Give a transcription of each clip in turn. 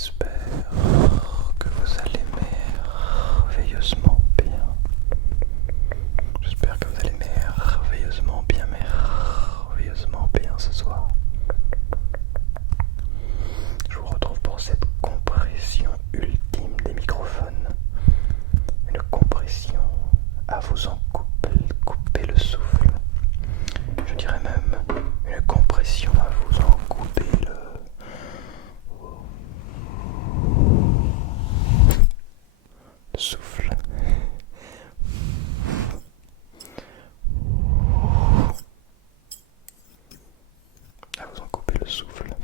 J'espère que vous allez merveilleusement bien. J'espère que vous allez merveilleusement bien ce soir. Je vous retrouve pour cette compression ultime des microphones. Une compression à vous en couper le souffle. Je dirais même une compression à vous en couper le souffle. À vous en couper le souffle.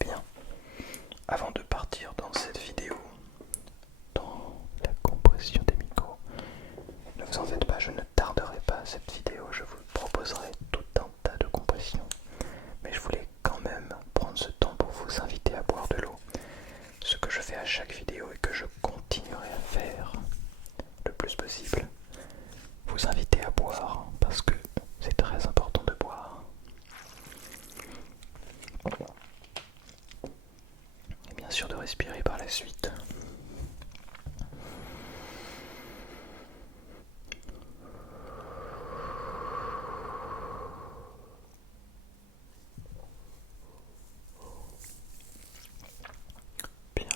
Bien. Avant de partir dans cette vidéo, dans la compression des micros, ne vous en faites pas, je ne tarderai pas à cette vidéo, je vous proposerai tout un tas de compressions. Mais je voulais quand même prendre ce temps pour vous inviter à boire de l'eau. Ce que je fais à chaque vidéo et que je continuerai à faire le plus possible. Vous inviter à boire parce que c'est très important de boire. Et bien sûr de respirer par la suite. Bien.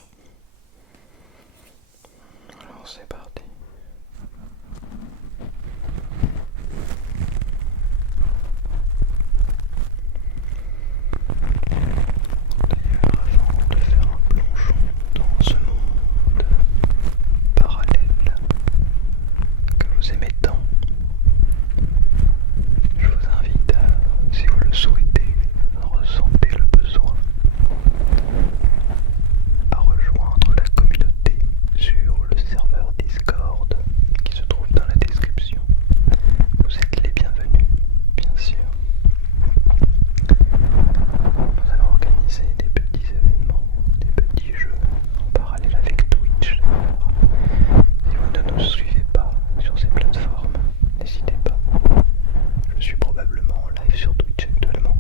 Alors c'est parti. D'ailleurs, avant de faire un plongeon dans ce monde parallèle que vous aimez tant, je vous invite à, si vous le souhaitez, ressentez le besoin, à rejoindre la communauté sur le serveur Discord qui se trouve dans la description. Vous êtes les bienvenus, bien sûr. Nous allons organiser des petits événements, des petits jeux en parallèle avec Twitch. Si vous ne nous suivez pas sur ces plateformes, n'hésitez pas. Je suis probablement en live sur Twitch actuellement.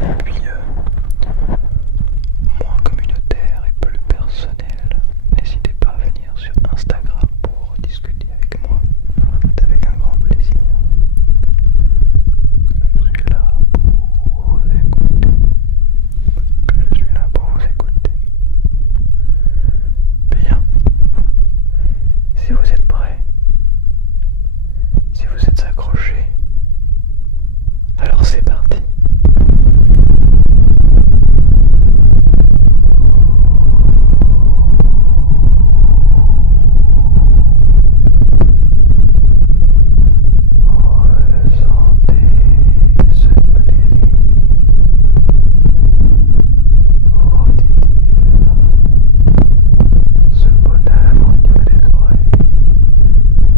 Et puis, moins communautaire et plus personnel, n'hésitez pas à venir sur Instagram pour discuter avec moi. C'est avec un grand plaisir. Je suis là pour vous écouter. Je suis là pour vous écouter. Bien. Si vous êtes prêts, si vous êtes accrochés, alors c'est parti. Ressentez ce plaisir auditif, ce bonheur au niveau des oreilles,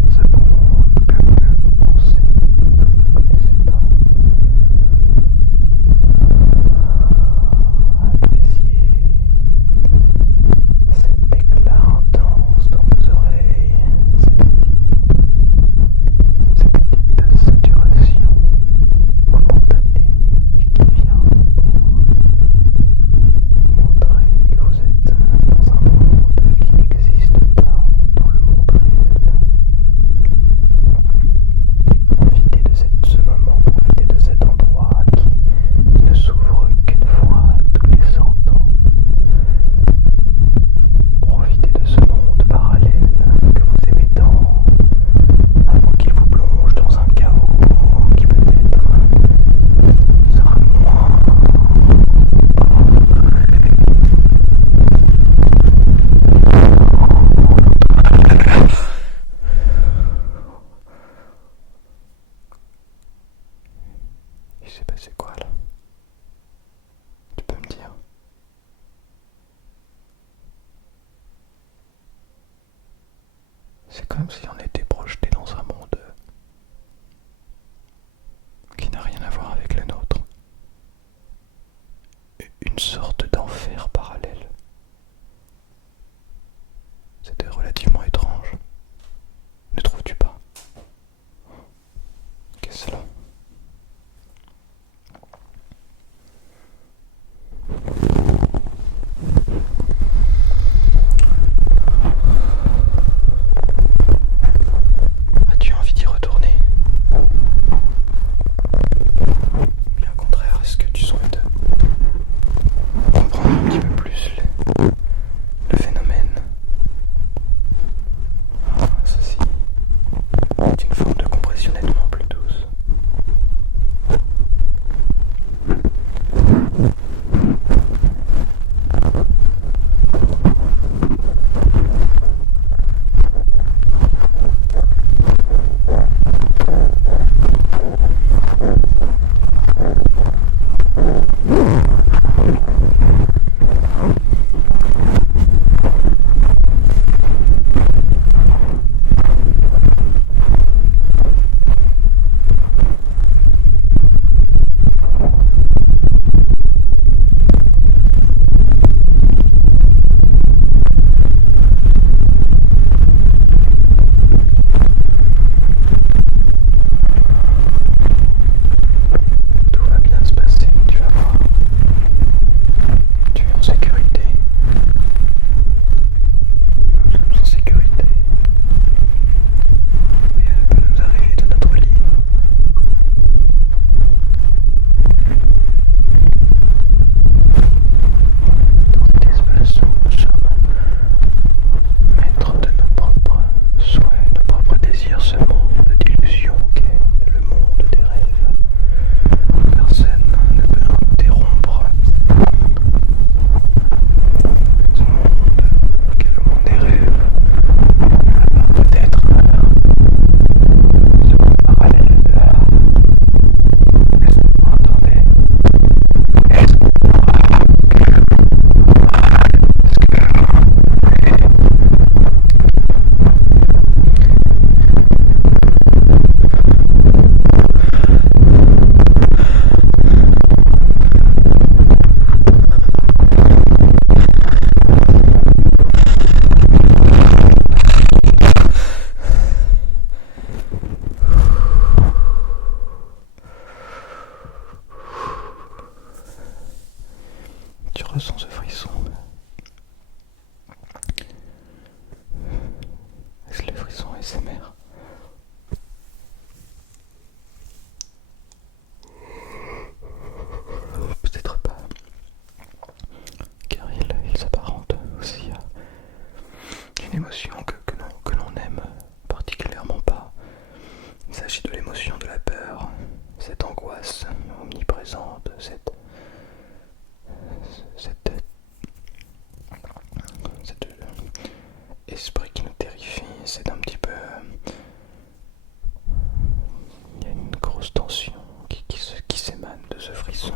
ce monde que vous pensez que vous ne connaissez pas. Appréciez cet éclat intense dans vos oreilles, ces petites saturations momentanées qui viennent pour montrer que vous êtes dans un monde qui n'existe pas dans le monde réel. Profitez de ce moment, profitez de cet endroit qui ne s'ouvre qu'une fois tous les 100 ans. Profitez de ce monde parallèle que vous aimez tant, avant qu'il vous plonge dans un chaos qui peut-être sera moins Il s'est passé quoi là? Tu peux me dire? C'est comme si on était projeté dans un monde qui n'a rien à voir avec le nôtre. Une sorte d'enfer parallèle. C'était relativement étrange. Ne trouves-tu pas? Qu'est-ce que cela? ressens ce frisson? Est-ce le frisson ASMR? Peut-être pas, car il s'apparente aussi à une émotion que l'on n'aime particulièrement pas. Il s'agit de l'émotion de la peur, cette angoisse omniprésente, cet esprit qui nous terrifie. C'est un petit peu... Il y a une grosse tension qui s'émane de ce frisson.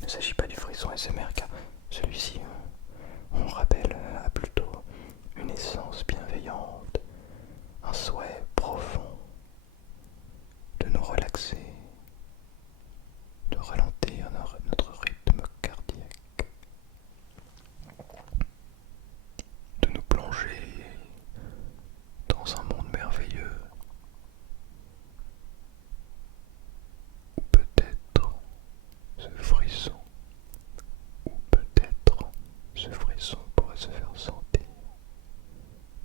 Il ne s'agit pas du frisson ASMR, car celui-ci, on rappelle, a plutôt une essence bienveillante, un souhait profond de nous relaxer, de ralentir notre rythme cardiaque, de nous plonger dans un monde merveilleux, ou peut-être ce frisson, pourrait se faire sentir.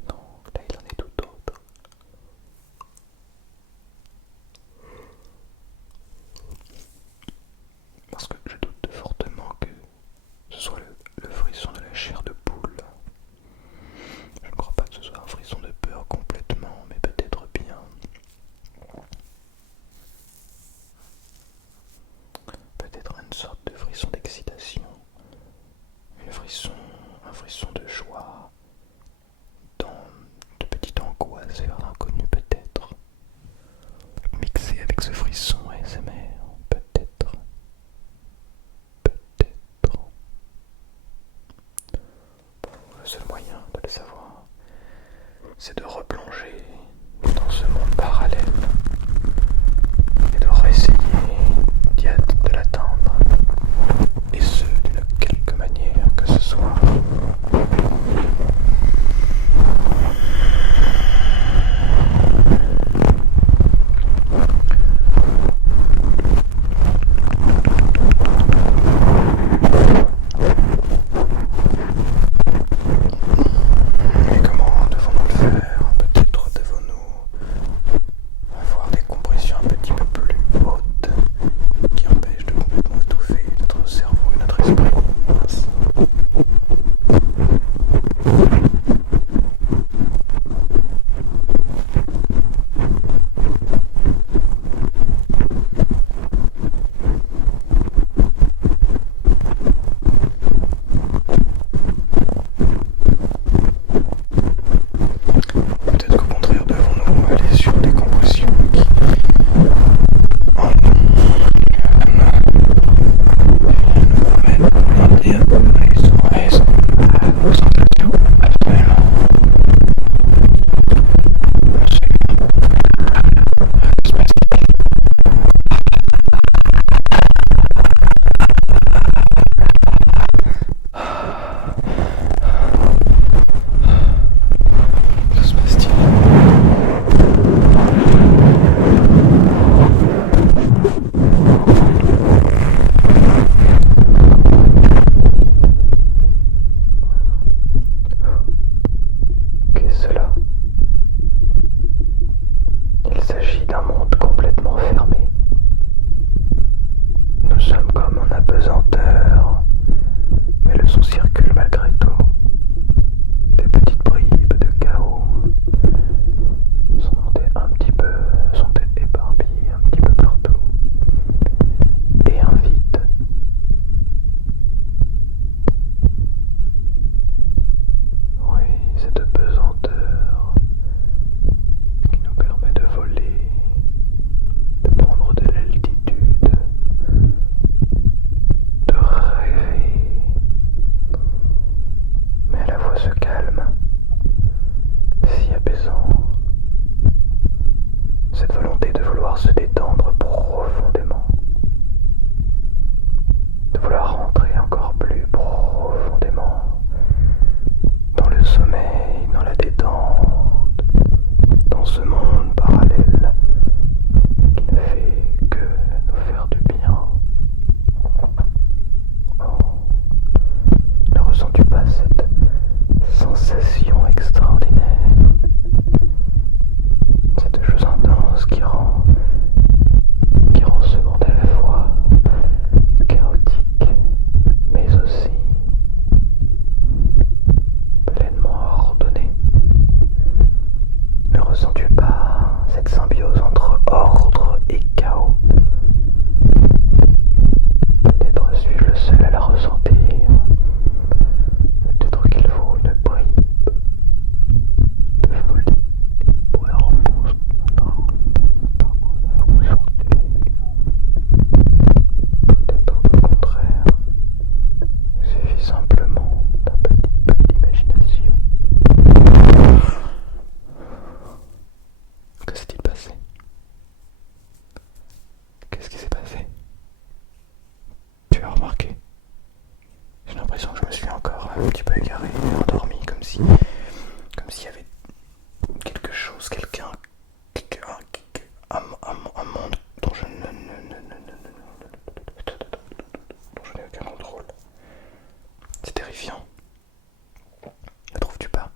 Non, là il en est tout autre. Parce que je doute fortement que ce soit le frisson de la chair de poule. Je ne crois pas que ce soit un frisson de peur complètement, mais peut-être bien. Peut-être une sorte de frisson d'excitation, un frisson de joie, de petite angoisse vers l'inconnu peut-être, mixé avec ce frisson ASMR, peut-être. Le seul moyen de le savoir, c'est de replonger dans ce monde parallèle et de réessayer de l'atteindre, et ce d'une quelque manière que ce soit. Mais comment devons-nous le faire? Peut-être devons-nous avoir des compressions un petit peu plus hautes qui empêchent de complètement étouffer notre cerveau et notre esprit. Peut-être qu'au contraire, devons-nous aller sur des compressions qui que se passe-t-il? Qu'est-ce cela? Il s'agit d'un monde complètement fermé. Nous sommes comme en apesanteur, mais le son circule malgré tout. Des petites bribes de chaos sont éparpillées un petit peu partout, et un vide. Oui, cette pesanteur qui nous permet de voler, de prendre de l'altitude, de rêver, un petit peu égaré, endormi, comme s'il y avait quelque chose, quelqu'un, un monde dont je n'ai aucun contrôle. C'est terrifiant. Ne trouves-tu pas?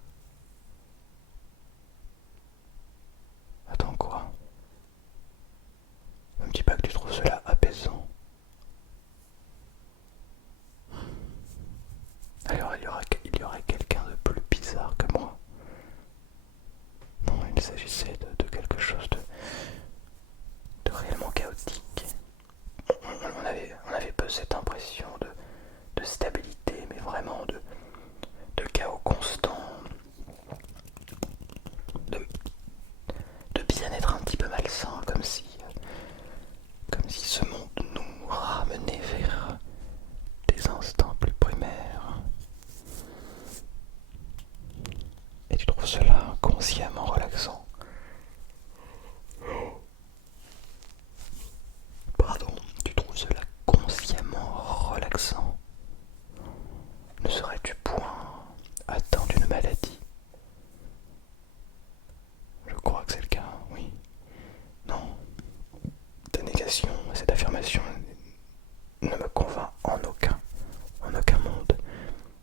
Attends, quoi? Ne me dis pas que tu trouves cela apaisant. Alors il y aurait quelqu'un de plus bizarre que moi. Non, il s'agissait de quelque chose de réellement chaotique. On avait peu cette impression de stabilité, mais vraiment de chaos constant, de bien-être un petit peu malsain, comme si ce monde nous ramenait vers des instincts plus primaires. Et tu trouves cela consciemment relaxant? Pardon, tu trouves cela consciemment relaxant? Ne serais-tu point atteint d'une maladie? Je crois que c'est le cas, oui. Non. Ta négation, cette affirmation ne me convainc en aucun monde.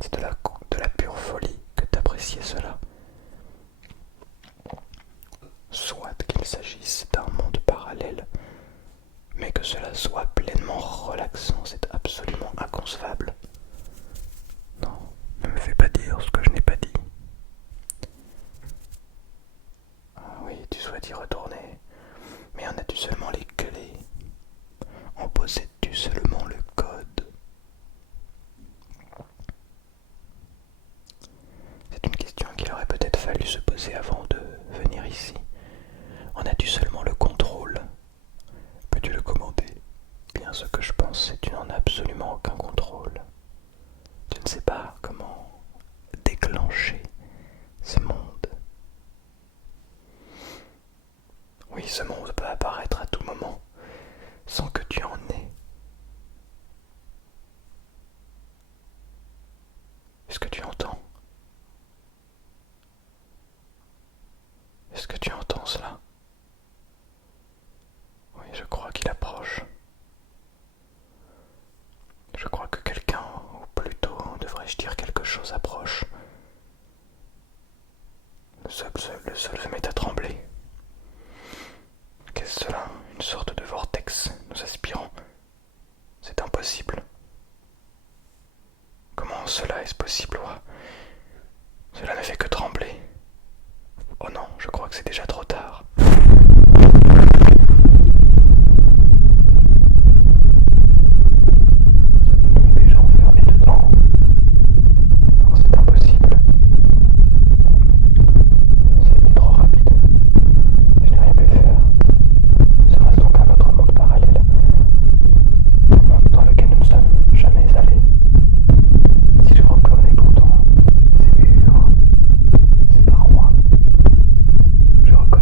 C'est de la pure folie que d'apprécier cela. Soit qu'il s'agisse d'un monde parallèle, mais que cela soit pleinement relaxant, c'est absolument inconcevable. Non, ne me fais pas dire ce que je n'ai pas dit. Ah oui, tu souhaites y retourner, mais en as-tu seulement les clés? En possèdes-tu seulement le code? C'est une question qu'il aurait peut-être fallu se poser avant de venir ici. En as-tu seulement le contrôle? Peux-tu le commander? Bien, ce que je pense, c'est que tu n'en as absolument aucun contrôle. Tu ne sais pas comment déclencher ce monde. Oui, ce monde peut apparaître à tout moment, sans que tu en aies. Est-ce que tu entends? Est-ce que tu entends cela? Oui, je crois qu'il approche. Je crois que quelqu'un, ou plutôt devrais-je dire quelque chose, approche. Le sol se met à trembler. Qu'est-ce cela? Une sorte de vortex nous aspirant. C'est impossible. Comment cela est-ce possible? Cela ne fait que trembler. Oh non, je crois que c'est déjà trop tard. Nous sommes déjà enfermés dedans. Non, c'est impossible. C'était trop rapide. Je n'ai rien pu faire. Sera-ce donc un autre monde parallèle? Un monde dans lequel nous ne sommes jamais allés? Si je reconnais pourtant ces murs, ces parois, je reconnais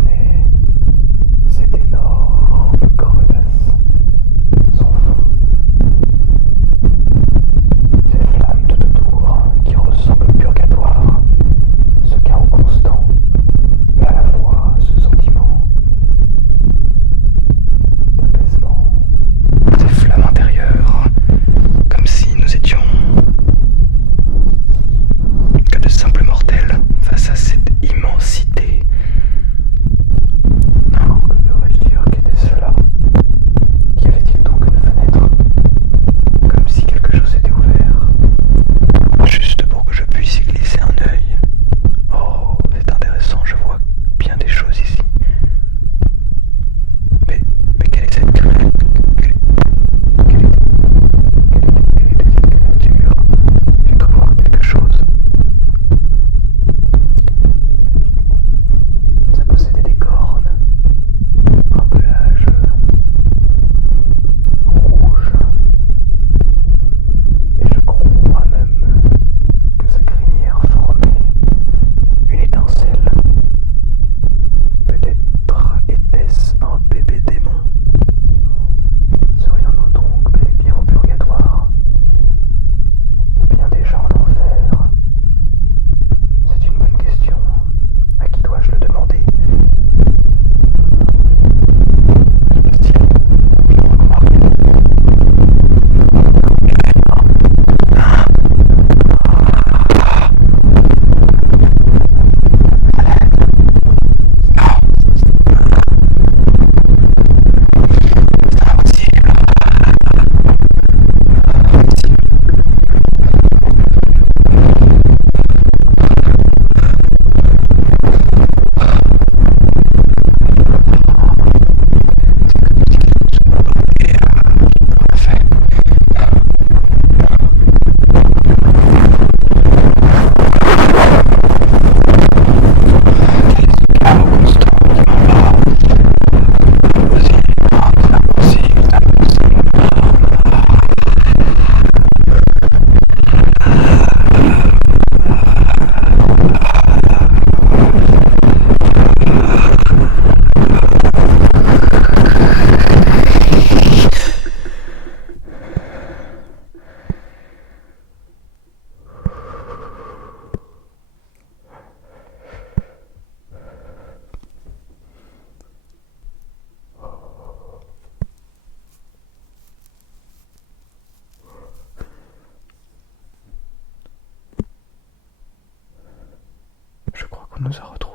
qu'on nous a retrouvés.